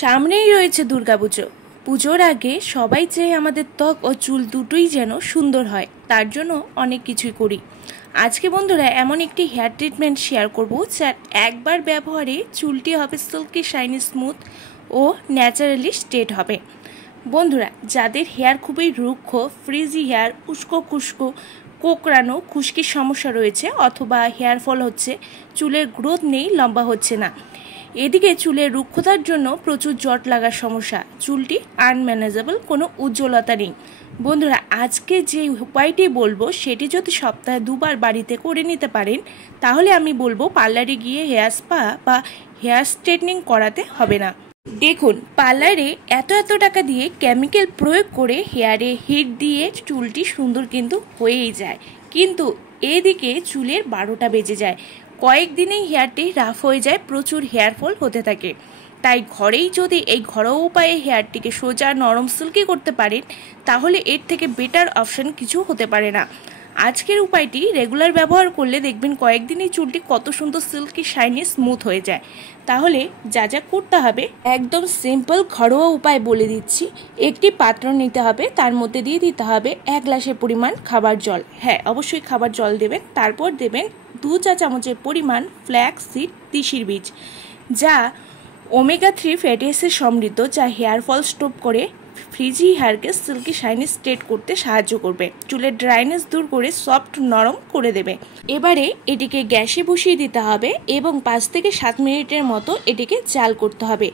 সামনেই রয়েছে দুর্গাপুজো। পুজোর আগে সবাই চায় আমাদের ত্বক ও চুল দুটোই যেন সুন্দর হয়, তার জন্য অনেক কিছুই করি। আজকে বন্ধুরা এমন একটি হেয়ার ট্রিটমেন্ট শেয়ার করব যার একবার ব্যবহারে চুলটি হবে সিল্কি শাইনি স্মুথ ও ন্যাচারালি স্ট্রেট হবে। বন্ধুরা, যাদের হেয়ার খুবই রুক্ষ, ফ্রিজি হেয়ার, উস্কো খুস্কো, কোঁকড়ানো, খুশকির সমস্যা রয়েছে অথবা হেয়ার ফল হচ্ছে, চুলের গ্রোথ নেই, লম্বা হচ্ছে না, এদিকে চুলের রুক্ষতার জন্য প্রচুর জট লাগার সমস্যা, চুলটি আনম্যানেজেবল, কোনো উজ্জ্বলতা নেই। বন্ধুরা, আজকে যে উপায়টি বলবো সেটি যদি সপ্তাহে দুবার বাড়িতে করে নিতে পারেন, তাহলে আমি বলবো পার্লারে গিয়ে হেয়ার স্পা বা হেয়ার স্ট্রেটনিং করাতে হবে না। দেখুন, পার্লারে এত টাকা দিয়ে কেমিক্যাল প্রয়োগ করে হেয়ারে হিট দিয়ে চুলটি সুন্দর কিন্তু হয়েই যায়, কিন্তু এদিকে চুলের 12টা বেজে যায়, কয়েকদিনেই হেয়ারটি রাফ হয়ে যায়, প্রচুর হেয়ার ফল হতে থাকে। তাই ঘরেই যদি এই ঘরোয়া উপায়ে হেয়ারটিকে সোজা নরম সিল্কি করতে পারেন, তাহলে এর থেকে বেটার অপশন কিছু হতে পারে না। আজকের উপায়টি রেগুলার ব্যবহার করলে দেখবেন কয়েকদিনই চুলটি কত সুন্দর সিল্কি শাইনি স্মুথ হয়ে যায়। তাহলে যা যা করতে হবে একদম সিম্পল ঘরোয়া উপায় বলে দিচ্ছি। একটি পাত্র নিতে হবে, তার মধ্যে দিয়ে দিতে হবে 1 গ্লাসের পরিমাণ খাবার জল। হ্যাঁ, অবশ্যই খাবার জল দেবেন। তারপর দেবেন 2 চা চামচের পরিমাণ ফ্ল্যাক্স সিড, তিসির বীজ, যা ওমেগা 3 ফ্যাটি অ্যাসিড সমৃদ্ধ, যা হেয়ার ফল স্টপ করে ফ্রিজি হেয়ারকে সিল্কি শাইনি স্ট্রেট করতে সাহায্য করবে, চুলের ড্রাইনেস দূর করে সফট নরম করে দেবে। এবারে এটিকে গ্যাসে বসিয়ে দিতে হবে এবং 5 থেকে 7 মিনিটের মতো এটিকে জাল করতে হবে।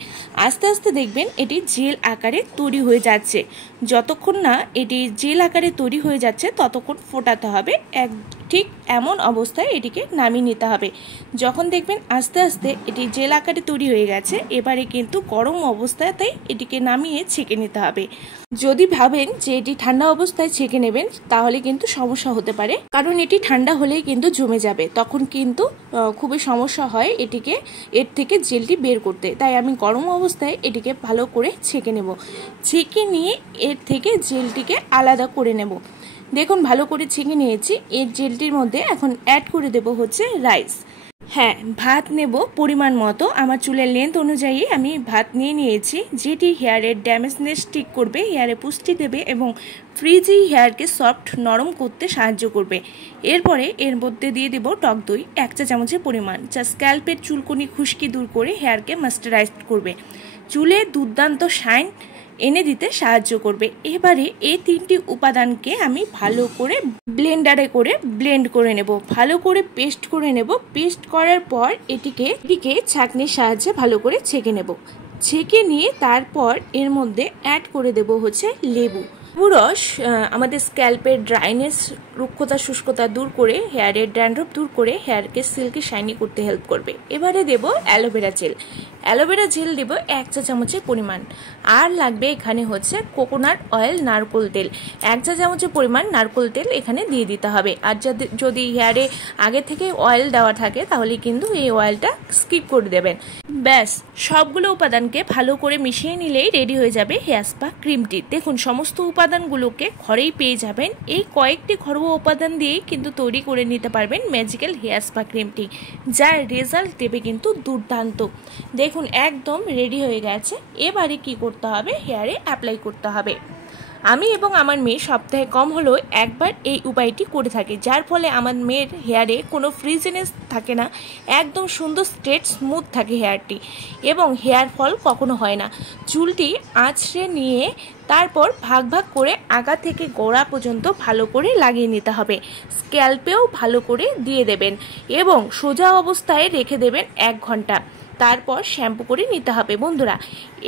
আস্তে আস্তে দেখবেন এটি জেল আকারে তৈরি হয়ে যাচ্ছে। যতক্ষণ না এটি জেল আকারে তৈরি হয়ে যাচ্ছে ততক্ষণ ফোটাতে হবে। ঠিক এমন অবস্থায় এটিকে নামিয়ে নিতে হবে। যখন দেখবেন আস্তে আস্তে এটি জেল আকারে তৈরি হয়ে গেছে, এবারে কিন্তু গরম অবস্থাতেই এটিকে নামিয়ে ছেঁকে নিতে হবে। যদি ভাবেন যে এটি ঠান্ডা অবস্থায় ছেঁকে নেবেন, তাহলে কিন্তু সমস্যা হতে পারে, কারণ এটি ঠান্ডা হলেই কিন্তু জমে যাবে, তখন কিন্তু খুবই সমস্যা হয় এটিকে এর থেকে জেলটি বের করতে। তাই আমি গরম অবস্থায় এটিকে ভালো করে ছেঁকে নেব। ছেঁকে নিয়ে এর থেকে জেলটিকে আলাদা করে নেব। দেখুন, ভালো করে ছেঁকে নিয়েছি। এর জেলটির মধ্যে এখন অ্যাড করে দেব হচ্ছে রাইস। হ্যাঁ, ভাত নেব পরিমাণ মতো। আমার চুলের লেন্থ অনুযায়ী আমি ভাত নিয়ে নিয়েছি, যেটি হেয়ারের ড্যামেজনেস ঠিক করবে, হেয়ারে পুষ্টি দেবে এবং ফ্রিজি হেয়ারকে সফট নরম করতে সাহায্য করবে। এরপরে এর মধ্যে দিয়ে দেব টক দই 1 চা চামচের পরিমাণ, যা স্ক্যাল্পের চুলকুনি খুশকি দূর করে হেয়ারকে ময়েশ্চারাইজ করবে, চুলে দুর্দান্ত শাইন এনে দিতে সাহায্য করবে। এবারে এই 3টি উপাদানকে আমি ভালো করে ব্লেন্ডারে করে ব্লেন্ড করে নেব, ভালো করে পেস্ট করে নেব। পেস্ট করার পর এটিকে ছাঁকনির সাহায্যে ভালো করে ছেঁকে নেব। ছেঁকে নিয়ে তারপর এর মধ্যে অ্যাড করে দেব হচ্ছে লেবু রস। আমাদের স্ক্যাল্পের ড্রাইনেস, রুক্ষতা, শুষ্কতা দূর করে, হেয়ারের ড্যান্ড্রফ দূর করে হেয়ারকে সিল্কি শাইনি করতে হেল্প করবে। এবারে দেব অ্যালোভেরা জেল। অ্যালোভেরা জেল দেব 1 চা চামচের পরিমাণ। আর লাগবে এখানে হচ্ছে কোকোনাট অয়েল, নারকোল তেল 1 চা চামচের পরিমাণ নারকোল তেল এখানে দিয়ে দিতে হবে। আর যদি হেয়ারে আগে থেকে অয়েল দেওয়া থাকে তাহলে কিন্তু এই অয়েলটা স্কিপ করে দেবেন। ব্যাস, সবগুলো উপাদানকে ভালো করে মিশিয়ে নিলেই রেডি হয়ে যাবে হেয়ার স্পা ক্রিমটি। দেখুন, সমস্ত উপাদানগুলোকে ঘরেই পেয়ে যাবেন। এই কয়েকটি ঘরোয়া উপাদান দিয়েই কিন্তু তৈরি করে নিতে পারবেন ম্যাজিক্যাল হেয়ার স্পা ক্রিমটি, যার রেজাল্ট দেবে কিন্তু দুর্দান্ত। দেখুন, একদম রেডি হয়ে গেছে। এবারে কি করতে হবে, হেয়ারে অ্যাপ্লাই করতে হবে। আমি এবং আমার মেয়ে সপ্তাহে কম হলেও একবার এই উপায়টি করে থাকি, যার ফলে আমার মেয়ের হেয়ারে কোনো ফ্রিজিনেস থাকে না, একদম সুন্দর স্ট্রেট স্মুথ থাকে হেয়ারটি এবং হেয়ার ফল কখনো হয় না। চুলটি আঁচড়ে নিয়ে তারপর ভাগ ভাগ করে আগা থেকে গোড়া পর্যন্ত ভালো করে লাগিয়ে নিতে হবে। স্ক্যাল্পেও ভালো করে দিয়ে দেবেন এবং সোজা অবস্থায় রেখে দেবেন 1 ঘন্টা। তারপর শ্যাম্পু করে নিতে হবে। বন্ধুরা,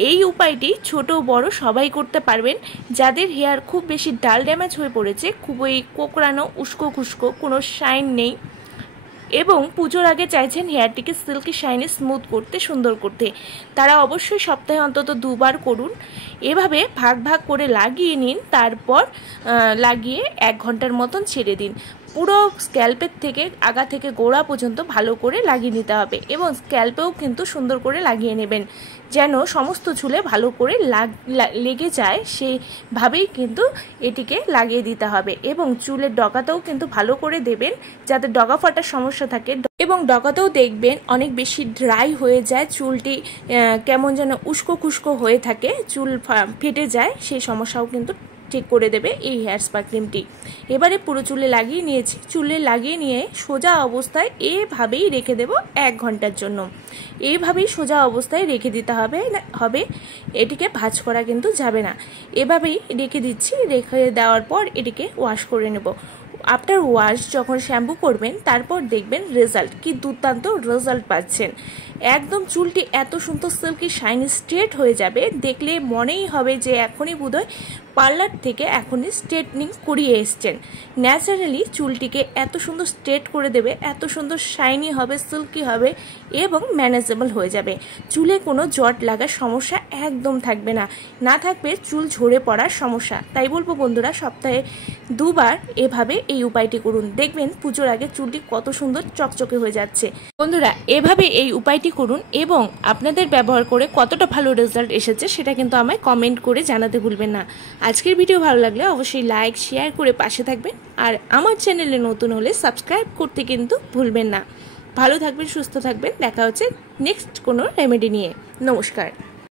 এই উপায়টি ছোট বড় সবাই করতে পারবেন। যাদের হেয়ার খুব বেশি ডাল ড্যামেজ হয়ে পড়েছে, খুবই কোঁকড়ানো, উস্কো খুস্কো, কোনো শাইন নেই এবং পুজোর আগে চাইছেন হেয়ারটিকে সিল্কি শাইনি স্মুথ করতে, সুন্দর করতে, তারা অবশ্যই সপ্তাহে অন্তত 2 বার করুন। এভাবে ভাগ ভাগ করে লাগিয়ে নিন, তারপর লাগিয়ে 1 ঘন্টার মতন ছেড়ে দিন। পুরো স্ক্যাল্পের থেকে আগা থেকে গোড়া পর্যন্ত ভালো করে লাগিয়ে নিতে হবে এবং স্ক্যাল্পেও কিন্তু সুন্দর করে লাগিয়ে নেবেন। যেন সমস্ত চুলে ভালো করে লেগে যায় সেইভাবেই কিন্তু এটিকে লাগিয়ে দিতে হবে। এবং চুলের ডগাতেও কিন্তু ভালো করে দেবেন যাতে ডগা ফাটার সমস্যা থাকে, এবং ডগাতেও দেখবেন অনেক বেশি ড্রাই হয়ে যায়, চুলটি কেমন যেন উস্কো খুস্কো হয়ে থাকে, চুল ফেটে যায়, সেই সমস্যাও কিন্তু ঠিক করে দেবে এই হেয়ার স্পা ক্রিমটি। এবারে পুরো চুলে লাগিয়ে নিয়েছি, চুলে লাগিয়ে নিয়ে সোজা অবস্থায় এভাবেই রেখে দেব 1 ঘন্টার জন্য। এইভাবেই সোজা অবস্থায় রেখে দিতে হবে, এটিকে ভাঁজ করা কিন্তু যাবে না। এভাবেই রেখে দিচ্ছি। রেখে দেওয়ার পর এটিকে ওয়াশ করে নেব। আফটার ওয়াশ যখন শ্যাম্পু করবেন তারপর দেখবেন রেজাল্ট কি দুর্দান্ত রেজাল্ট পাচ্ছেন। একদম চুলটি এত সুন্দর সিল্কি শাইনি স্ট্রেট হয়ে যাবে, দেখলে মনেই হবে যে এখনই বোধহয় পার্লার থেকে এখনই স্ট্রেটনিং করিয়ে এসছেন। ন্যাচারালি চুলটিকে এত সুন্দর স্ট্রেট করে দেবে, এত সুন্দর শাইনি হবে, সিল্কি হবে এবং ম্যানেজেবল হয়ে যাবে। চুলে কোনো জট লাগার সমস্যা একদম থাকবে না, না থাকবে চুল ঝরে পড়ার সমস্যা। তাই বলবো বন্ধুরা, সপ্তাহে 2 বার এভাবে এই উপায়টি করুন, দেখবেন পুজোর আগে চুলটি কত সুন্দর চকচকে হয়ে যাচ্ছে। বন্ধুরা এভাবে এই উপায়টি করুন এবং আপনাদের ব্যবহার করে কতটা ভালো রেজাল্ট এসেছে সেটা কিন্তু আমায় কমেন্ট করে জানাতে ভুলবেন না। আজকের ভিডিও ভালো লাগলে অবশ্যই লাইক শেয়ার করে পাশে থাকবেন, আর আমার চ্যানেলে নতুন হলে সাবস্ক্রাইব করতে কিন্তু ভুলবেন না। ভালো থাকবেন, সুস্থ থাকবেন, দেখা হচ্ছে নেক্সট কোনো রেমেডি নিয়ে। নমস্কার।